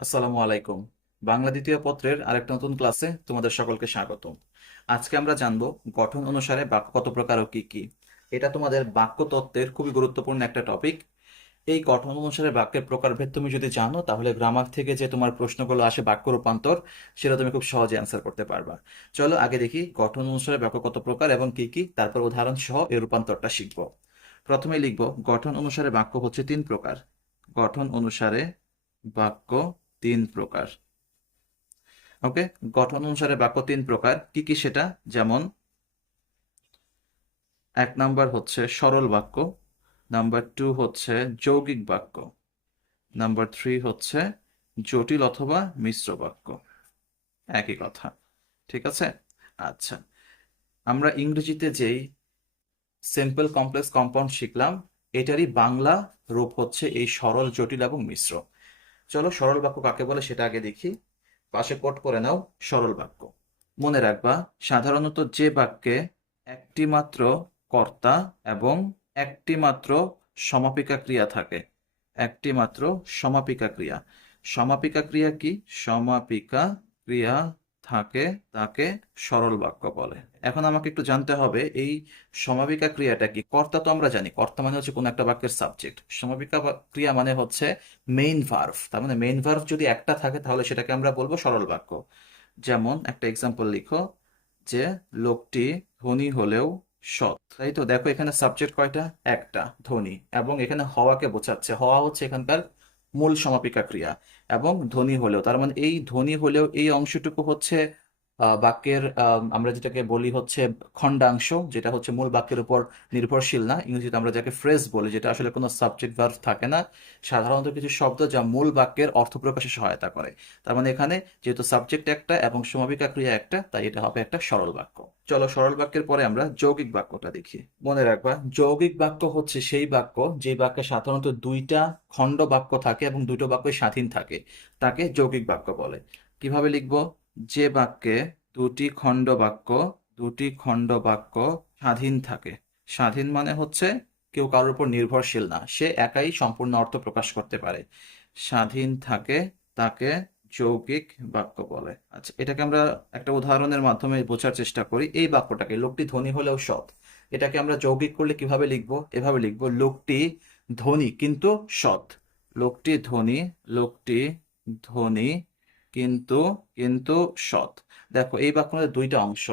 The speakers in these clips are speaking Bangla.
আসসালামু আলাইকুম। বাংলা দ্বিতীয় পত্রের আরেকটা নতুন ক্লাসে তোমাদের সকলকে স্বাগত। আজকে আমরা জানবো গঠন অনুসারে বাক্য কত প্রকার ও কি কি। এটা তোমাদের বাক্য তত্ত্বের খুবই গুরুত্বপূর্ণ একটা টপিক। এই গঠন অনুসারে বাক্যের প্রকারভেদ তুমি যদি জানো, তাহলে গ্রামার থেকে যে তোমার প্রশ্নগুলো আসে বাক্য রূপান্তর, সেটা তুমি খুব সহজে অ্যান্সার করতে পারবা। চলো আগে দেখি গঠন অনুসারে বাক্য কত প্রকার এবং কি কি, তারপর উদাহরণ সহ এই রূপান্তরটা শিখবো। প্রথমে লিখব গঠন অনুসারে বাক্য হচ্ছে তিন প্রকার। গঠন অনুসারে বাক্য তিন প্রকার। ওকে, গঠন অনুসারে বাক্য তিন প্রকার কি কি সেটা যেমন, এক নাম্বার হচ্ছে সরল বাক্য, নাম্বার টু হচ্ছে যৌগিক বাক্য, নাম্বার থ্রি হচ্ছে জটিল অথবা মিশ্র বাক্য। একই কথা, ঠিক আছে। আচ্ছা, আমরা ইংরেজিতে যেই সিম্পল কমপ্লেক্স কম্পাউন্ড শিখলাম, এটারই বাংলা রূপ হচ্ছে এই সরল, জটিল এবং মিশ্র। চলো সরল বাক্য কাকে বলে সেটা আগে দেখি। পাশে কোট করে নাও। সরল বাক্য, মনে রাখবা, সাধারণত যে বাক্যে একটি মাত্র কর্তা এবং একটি মাত্র সমাপিকা ক্রিয়া থাকে। একটি মাত্র সমাপিকা ক্রিয়া। সমাপিকা ক্রিয়া কি? সমাপিকা ক্রিয়া থাকে, তাকে সরল বাক্য বলে। এখন আমাকে একটু জানতে হবে এই সমাপিকা ক্রিয়াটা কি। কর্তা তো আমরা জানি, কর্তা মানে হচ্ছে কোনো একটা বাক্যের সাবজেক্ট। সমাপিকা ক্রিয়া মানে হচ্ছে মেইন ভার্ব। তার মানে মেইন ভার্ব যদি একটা থাকে তাহলে সেটাকে আমরা বলবো সরল বাক্য। যেমন একটা এক্সাম্পল লিখো, যে লোকটি ধনী হলেও সৎ। তাই তো, দেখো এখানে সাবজেক্ট কয়টা? একটা, ধনী, এবং এখানে হওয়াকে বোঝাচ্ছে। হওয়া হচ্ছে এখানকার মূল সমাপিকা ক্রিয়া। এবং ধনী হলেও, তার মানে এই ধনী হলেও এই অংশটুকু হচ্ছে বাক্যের আমরা যেটাকে বলি হচ্ছে খণ্ডাংশ, যেটা হচ্ছে মূল বাক্যের উপর নির্ভরশীল না। ইংরেজিতে আমরা যাকে ফ্রেজ বলি, যেটা আসলে কোনো সাবজেক্ট ভার্ব থাকে না, সাধারণত কিছু শব্দ যা মূল বাক্যের অর্থ প্রকাশে সহায়তা করে। তার মানে এখানে যেহেতু সাবজেক্ট একটা এবং সমাপিকা ক্রিয়া একটা, তাই এটা হবে একটা সরল বাক্য। চলো সরল বাক্যের পরে আমরা যৌগিক বাক্যটা দেখি। মনে রাখবা, যৌগিক বাক্য হচ্ছে সেই বাক্য যে বাক্যে সাধারণত দুইটা খণ্ড বাক্য থাকে এবং দুটো বাক্য স্বাধীন থাকে, তাকে যৌগিক বাক্য বলে। কিভাবে লিখবো? যে বাক্যে দুটি খণ্ড বাক্য, দুটি খণ্ড বাক্য স্বাধীন থাকে। স্বাধীন মানে হচ্ছে কেউ কারোর উপর নির্ভরশীল না, সে একাই সম্পূর্ণ অর্থ প্রকাশ করতে পারে। স্বাধীন থাকে, তাকে যৌগিক বাক্য বলে। আচ্ছা, এটাকে আমরা একটা উদাহরণের মাধ্যমে বোঝার চেষ্টা করি। এই বাক্যটাকে, লোকটি ধনী হলেও সৎ, এটাকে আমরা যৌগিক করলে কিভাবে লিখবো? এভাবে লিখবো, লোকটি ধনী কিন্তু সৎ। লোকটি ধনী, লোকটি ধনী কিন্তু কিন্তু সৎ। দেখো এই বাক্যের দুইটা অংশ,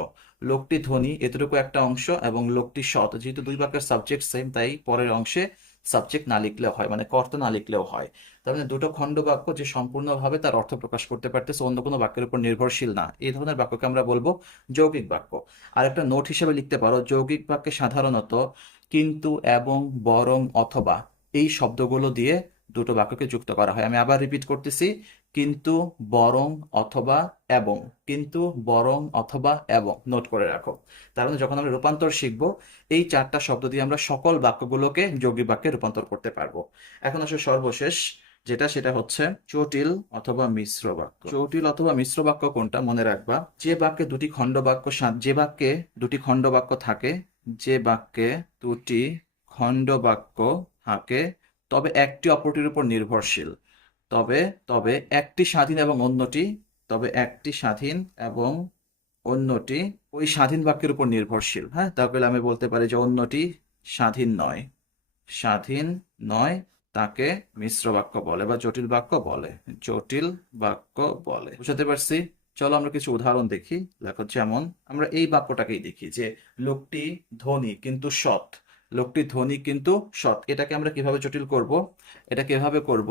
লোকটি ধনী এতটুকু একটা অংশ এবং লোকটি সৎ, যেহেতু দুই বাক্যের সাবজেক্ট সেম, তাই পরের অংশে সাবজেক্ট না লিখলেও হয়, মানে কর্তা না লিখলেও হয়। তার মানে দুটো খণ্ড বাক্য যে সম্পূর্ণভাবে তার অর্থ প্রকাশ করতে পারতেছে, অন্য কোনো বাক্যের উপর নির্ভরশীল না, এই ধরনের বাক্যকে আমরা বলবো যৌগিক বাক্য। আর একটা নোট হিসেবে লিখতে পারো, যৌগিক বাক্যে সাধারণত কিন্তু, এবং, বরং, অথবা এই শব্দগুলো দিয়ে দুটো বাক্যকে যুক্ত করা হয়। আমি আবার রিপিট করতেছি, কিন্তু, বরং, অথবা, এবং। কিন্তু, বরং, অথবা, এবং, নোট করে রাখো। তার মানে যখন আমরা রূপান্তর শিখবো, এই চারটা শব্দ দিয়ে আমরা সকল বাক্যগুলোকে যৌগিক বাক্যে রূপান্তর করতে পারবো। এখন আসলে সর্বশেষ যেটা, সেটা হচ্ছে জটিল অথবা মিশ্র বাক্য। জটিল অথবা মিশ্র বাক্য কোনটা? মনে রাখবা, যে বাক্যে দুটি খণ্ড বাক্য, যে বাক্যে দুটি খণ্ড বাক্য থাকে, যে বাক্যে দুটি খণ্ড বাক্য থাকে, তবে একটি অপরটির উপর নির্ভরশীল, তবে তবে একটি স্বাধীন এবং অন্যটি, তবে একটি স্বাধীন এবং অন্যটি ওই স্বাধীন বাক্যের উপর নির্ভরশীল। হ্যাঁ, তাহলে আমি বলতে পারি যে অন্যটি স্বাধীন নয়, স্বাধীন নয়, তাকে মিশ্র বাক্য বলে বা জটিল বাক্য বলে, জটিল বাক্য বলে। বুঝতে পারছি? চলো আমরা কিছু উদাহরণ দেখি। দেখো, যেমন আমরা এই বাক্যটাকেই দেখি, যে লোকটি ধনী কিন্তু সৎ। লোকটি ধনী কিন্তু সৎ, এটাকে আমরা কিভাবে জটিল করব? এটা কিভাবে করব?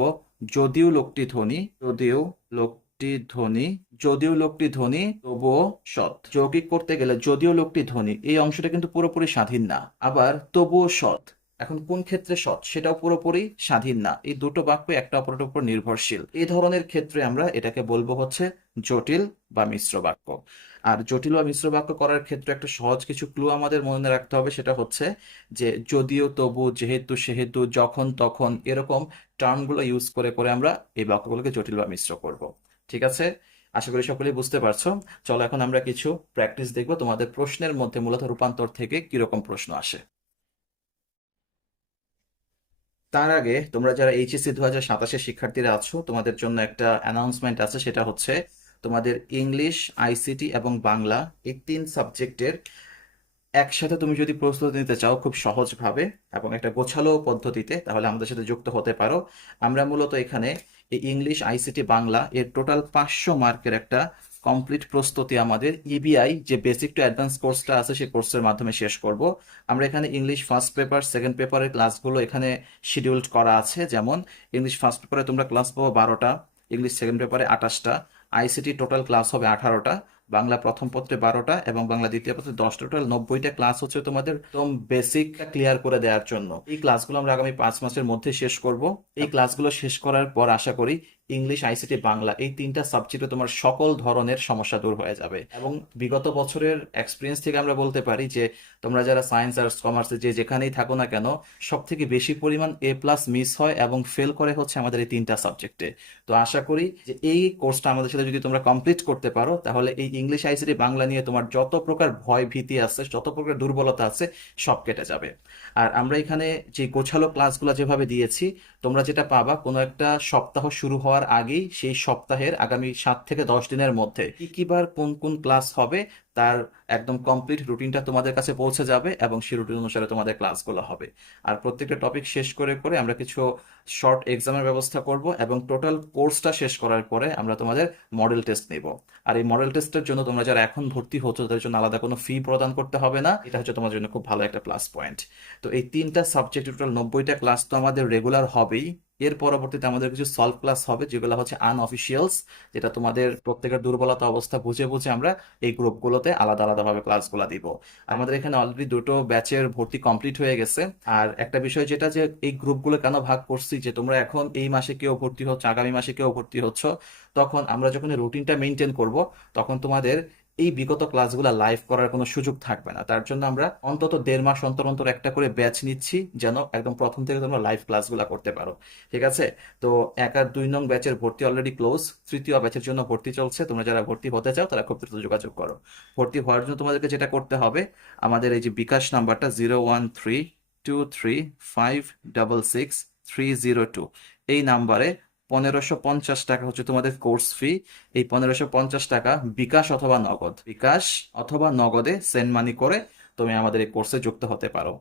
যদিও লোকটি ধনী, যদিও লোকটি ধনী, যদিও লোকটি ধনী তবুও সৎ। যৌগিক করতে গেলে যদিও লোকটি ধনী এই অংশটা কিন্তু পুরোপুরি স্বাধীন না, আবার তবুও সৎ। এখন কোন ক্ষেত্রে সৎ সেটাও পুরোপুরি স্বাধীন না, এই দুটো বাক্য একটা অপরের উপর নির্ভরশীল। এই ধরনের ক্ষেত্রে আমরা এটাকে বলবো হচ্ছে জটিল বা মিশ্র বাক্য। আর জটিল বা মিশ্র বাক্য করার ক্ষেত্রে একটা সহজ কিছু ক্লু আমাদের মনে রাখতে হবে, সেটা হচ্ছে যে যদিও, তবু, যেহেতু, সেহেতু, যখন, তখন, এরকম টার্মগুলো ইউজ করে করে আমরা এই বাক্যগুলোকে জটিল বা মিশ্র করব। ঠিক আছে, আশা করি সকলেই বুঝতে পারছো। চলো এখন আমরা কিছু প্র্যাকটিস দেখবো, তোমাদের প্রশ্নের মধ্যে মূলত রূপান্তর থেকে কিরকম প্রশ্ন আসে। তার আগে তোমরা যারা এইচএসসি 2027-এর শিক্ষার্থীরা আছো, তোমাদের জন্য একটা অ্যানাউন্সমেন্ট আছে। সেটা হচ্ছে তোমাদের ইংলিশ, আইসিটি এবং বাংলা এই 3 সাবজেক্টের একসাথে তুমি যদি প্রস্তুতি নিতে চাও খুব সহজভাবে এবং একটা গোছালো পদ্ধতিতে, তাহলে আমাদের সাথে যুক্ত হতে পারো। আমরা মূলত এখানে এই ইংলিশ, আইসিটি, বাংলা এর টোটাল 500 মার্কের একটা কমপ্লিট প্রস্তুতি আমাদের ইবিআই যে বেসিক টু অ্যাডভান্স কোর্সটা আছে সেই কোর্সের মাধ্যমে শেষ করব। আমরা এখানে ইংলিশ ফার্স্ট পেপার, সেকেন্ড পেপারের ক্লাসগুলো এখানে শিডিউলড করা আছে। যেমন ইংলিশ ফার্স্ট পেপারে তোমরা ক্লাস পাবো 12টা, ইংলিশ সেকেন্ড পেপারে 28টা, আইসিটি টোটাল ক্লাস হবে 18টা, বাংলা প্রথম পত্রে 12টা এবং বাংলা দ্বিতীয় পত্রে 10টা, টোটাল 90টা ক্লাস হচ্ছে তোমাদের একদম বেসিক ক্লিয়ার করে দেওয়ার জন্য। এই ক্লাসগুলো আমরা আগামী 5 মাসের মধ্যে শেষ করব। এই ক্লাসগুলো শেষ করার পর আশা করি ইংলিশ, আইসিটি, বাংলা এই 3টা সাবজেক্টে তোমার সকল ধরনের সমস্যা দূর হয়ে যাবে। এবং বিগত বছরের এক্সপিরিয়েন্স থেকে আমরা বলতে পারি যে তোমরা যারা সায়েন্স, আর্টস, কমার্সে যে যেখানেই থাকো না কেন, সব থেকে বেশি পরিমাণ A+ মিস হয় এবং ফেল করে হচ্ছে আমাদের এই 3টা সাবজেক্টে। তো আশা করি যে এই কোর্সটা আমাদের সাথে যদি তোমরা কমপ্লিট করতে পারো, তাহলে এই ইংলিশ, আইসিটি, বাংলা নিয়ে তোমার যত প্রকার ভয় ভীতি আছে, যত প্রকার দুর্বলতা আছে, সব কেটে যাবে। আর আমরা এখানে যে গোছালো ক্লাসগুলো যেভাবে দিয়েছি, তোমরা যেটা পাবা কোনো একটা সপ্তাহ শুরু হওয়ার আগেই সেই সপ্তাহের আগামী 7 থেকে 10 দিনের মধ্যে কি কি বার কোন কোন ক্লাস হবে তার একদম কমপ্লিট রুটিনটা তোমাদের কাছে পৌঁছে যাবে এবং সেই রুটিন অনুসারে তোমাদের ক্লাসগুলো হবে। আর প্রত্যেকটা টপিক শেষ করে করে আমরা কিছু শর্ট এক্সামের ব্যবস্থা করব এবং টোটাল কোর্সটা শেষ করার পরে আমরা তোমাদের মডেল টেস্ট নেব। আর এই মডেল টেস্টের জন্য তোমরা যারা এখন ভর্তি হচ্ছ তাদের জন্য আলাদা কোনো ফি প্রদান করতে হবে না। এটা হচ্ছে তোমার জন্য খুব ভালো একটা প্লাস পয়েন্ট। তো এই 3টা সাবজেক্ট টোটাল 90টা ক্লাস তো আমাদের রেগুলার হবেই। এর পরবর্তীতে আমাদের কিছু সলভ ক্লাস হবে যেগুলো হচ্ছে আনঅফিসিয়ালস, যেটা তোমাদের প্রত্যেকের দুর্বলতা অবস্থা বুঝে বুঝে আমরা এই গ্রুপগুলোতে আলাদা আলাদাভাবে ক্লাসগুলো দিব। আমাদের এখানে অলরেডি 2টো ব্যাচের ভর্তি কমপ্লিট হয়ে গেছে। আর একটা বিষয় যেটা, যে এই গ্রুপগুলো কেন ভাগ করছি, যে তোমরা এখন এই মাসে কেউ ভর্তি হচ্ছে, আগামী মাসে কেউ ভর্তি হচ্ছ, তখন আমরা যখন রুটিনটা মেনটেন করব তখন তোমাদের এই বিগত ক্লাসগুলো লাইভ করার কোনো সুযোগ থাকবে না। তার জন্য আমরা অন্তত 1.5 মাস অন্তর অন্তর একটা করে ব্যাচ নিচ্ছি, যেন একদম প্রথম থেকে তোমরা লাইভ ক্লাসগুলো করতে পারো। ঠিক আছে? তো 1 আর 2 নং ব্যাচের ভর্তি অলরেডি ক্লোজ, তৃতীয় ব্যাচের জন্য ভর্তি চলছে। তোমরা যারা ভর্তি হতে চাও তারা খুব দ্রুত যোগাযোগ করো। ভর্তি হওয়ার জন্য তোমাদেরকে যেটা করতে হবে, আমাদের এই যে বিকাশ নাম্বারটা 01323566302, এই নাম্বারে 1550 টাকা হচ্ছে তোমাদের কোর্স ফি। এই 1550 টাকা বিকাশ অথবা নগদ, বিকাশ অথবা নগদে সেন্ড মানি করে তুমি আমাদের এই কোর্সে যুক্ত হতে পারো।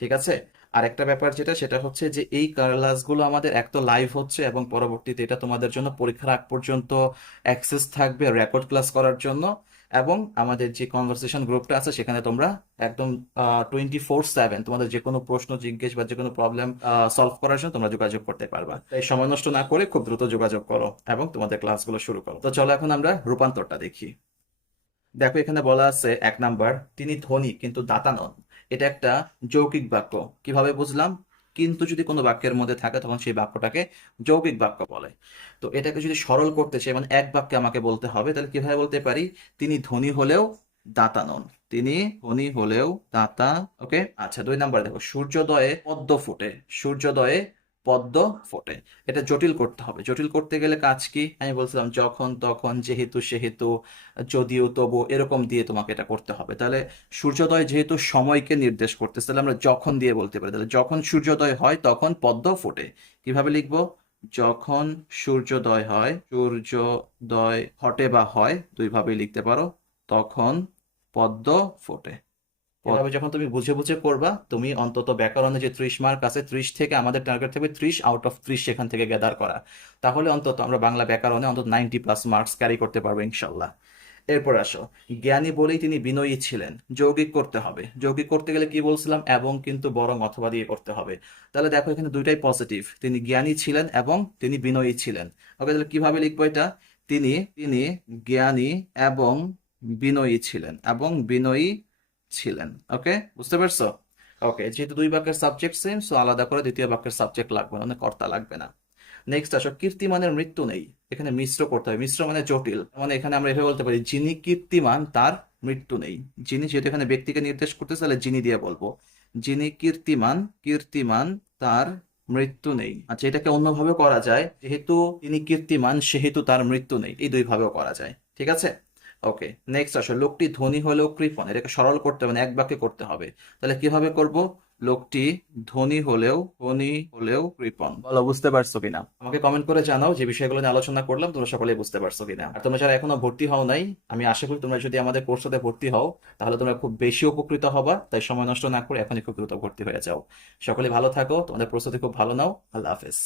ঠিক আছে? আর একটা ব্যাপার যেটা, সেটা হচ্ছে যে এই ক্লাসগুলো আমাদের এক তো লাইভ হচ্ছে এবং পরবর্তীতে এটা তোমাদের জন্য পরীক্ষার আগ পর্যন্ত অ্যাক্সেস থাকবে রেকর্ড ক্লাস করার জন্য। এবং আমাদের যে কনভারসেশন গ্রুপটা আছে সেখানে তোমরা একদম 24/7 তোমাদের যে কোনো প্রশ্ন জিজ্ঞেস বা যে কোনো প্রবলেম সলভ করার জন্য তোমরা যোগাযোগ করতে পারবা। তাই সময় নষ্ট না করে খুব দ্রুত যোগাযোগ করো এবং তোমাদের ক্লাসগুলো শুরু করো। তো চলো এখন আমরা রূপান্তরটা দেখি। দেখো এখানে বলা আছে 1 নাম্বার, তিনি ধনী কিন্তু দাতা নন। এটা একটা যৌগিক বাক্য। কিভাবে বুঝলাম? কিন্তু যদি কোনো বাক্যের মধ্যে থাকে তখন সেই বাক্যটাকে যৌগিক বাক্য বলে। তো এটাকে যদি সরল করতে চাই, মানে এক বাক্যে আমাকে বলতে হবে, তাহলে কিভাবে বলতে পারি? তিনি ধনী হলেও দাতা নন। তিনি ধনী হলেও দাতা। ওকে, আচ্ছা 2 নাম্বার দেখো, সূর্যোদয়ে পদ্ম ফোটে। সূর্যোদয়ে পদ্ম ফোটে। এটা জটিল করতে হবে। জটিল করতে গেলে কাজ কি? আমি বলছিলাম যখন, তখন, যেহেতু, সেহেতু, যদিও, তবু এরকম দিয়ে তোমাকে এটা করতে হবে। তাহলে সূর্যোদয় যেহেতু সময়কে নির্দেশ করতেছে, তাহলে আমরা যখন দিয়ে বলতে পারি। তাহলে যখন সূর্যোদয় হয় তখন পদ্ম ফোটে। কিভাবে লিখবো? যখন সূর্যোদয় হয়, সূর্যোদয় হটে বা হয়, দুইভাবেই লিখতে পারো, তখন পদ্ম ফোটে। এভাবে যখন তুমি বুঝে বুঝে করবা, তুমি অন্তত ব্যাকরণে যে 30 মার্ক আছে, 30 থেকে আমাদের টার্গেট থাকবে 30 আউট অফ 30 সেখান থেকে গ্যাদার করা। তাহলে অন্তত আমরা বাংলা ব্যাকরণে অন্তত 90+ মার্কস ক্যারি করতে পারবো ইনশাল্লাহ। এরপর আসো, জ্ঞানী বলেই তিনি বিনয়ী ছিলেন। যৌগিক করতে হবে। যৌগিক করতে গেলে কি বলছিলাম? এবং, কিন্তু, বরং, অথবা দিয়ে করতে হবে। তাহলে দেখো এখানে দুইটাই পজিটিভ, তিনি জ্ঞানী ছিলেন এবং তিনি বিনয়ী ছিলেন। ওকে, তাহলে কিভাবে লিখবো এটা? তিনি তিনি জ্ঞানী এবং বিনয়ী ছিলেন, এবং বিনয়ী ছিলেন। ওকে, বুঝতে পারছো? ওকে, যেহেতু দুই বাক্যের সাবজেক্ট সেম, সো আলাদা করে দ্বিতীয় বাক্যের সাবজেক্ট লাগবে না, মানে কর্তা লাগবে না। নেক্সট আসো, কীর্তিমানের মৃত্যু নেই। এখানে মিশ্র করতে হবে। মিশ্র মানে জটিল। মানে এখানে আমরা এভাবে বলতে পারি, যিনি কীর্তিমান তার মৃত্যু নেই। যিনি, যেহেতু এখানে ব্যক্তিকে নির্দেশ করতেছে, তাহলে যিনি দিয়ে বলবো। যিনি কীর্তিমান, কীর্তিমান তার মৃত্যু নেই। আচ্ছা, এটাকে অন্যভাবে করা যায়, যেহেতু তিনি কীর্তিমান সেহেতু তার মৃত্যু নেই। এই দুইভাবেও করা যায়। ঠিক আছে? ওকে, নেক্সট আসো, লোকটি ধনী হলেও কৃপণ। এটাকে সরল করতে হবে, মানে এক বাক্যে করতে হবে। তাহলে কিভাবে করব? লোকটি ধনী হলেও কৃপণ। বলো বুঝতে পারছো কিনা? আমাকে কমেন্ট করে জানাও যে বিষয়গুলো নিয়ে আলোচনা করলাম তোমরা সকলেই বুঝতে পারছো কিনা। আর তোমরা যারা এখনো ভর্তি হও নাই, আমি আশা করি তোমরা যদি আমাদের কোর্সটাতে ভর্তি হও তাহলে তোমরা খুব বেশি উপকৃত হবা। তাই সময় নষ্ট না করে এখনই খুব দ্রুত ভর্তি হয়ে যাও। সকলে ভালো থাকো, তোমাদের প্রস্তুতি খুব ভালো নাও। আল্লাহ হাফেজ।